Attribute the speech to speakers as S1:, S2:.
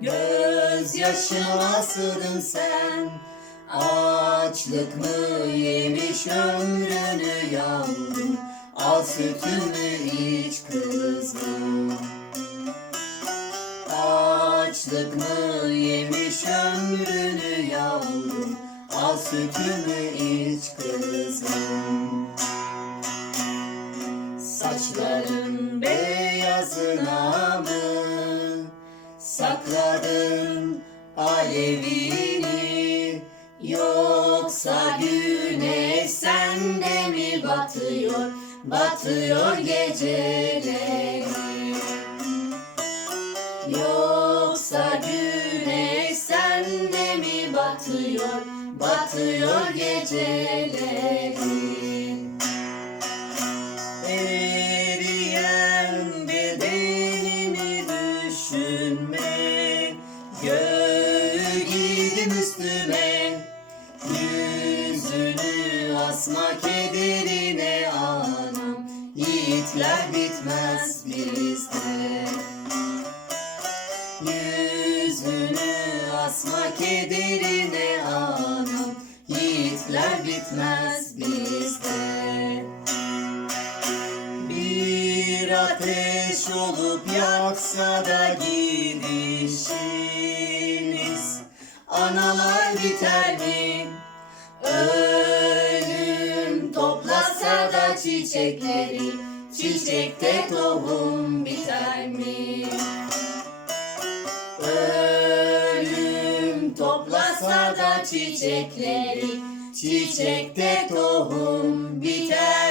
S1: Gözyaşıma sığdın sen. Açlık mı yemiş ömrünü yavrum Al sütümü iç kızım. Açlık mı yemiş ömrünü yavrum Al sütümü iç kızım. Saçların beyazına Sakladın alevini Yoksa güneş sende mi batıyor? Batıyor geceleri. Yoksa güneş sende mi batıyor? Batıyor geceleri Yüzünü asma kederine anam Yiğitler bitmez bizde Yüzünü asma kederine anam Yiğitler bitmez bizde Bir ateş olup yaksa da gidişimiz Analar biter mi? Da çiçekleri Çiçekte tohum biter mi? Ölüm toplasa da çiçekleri Çiçekte tohum biter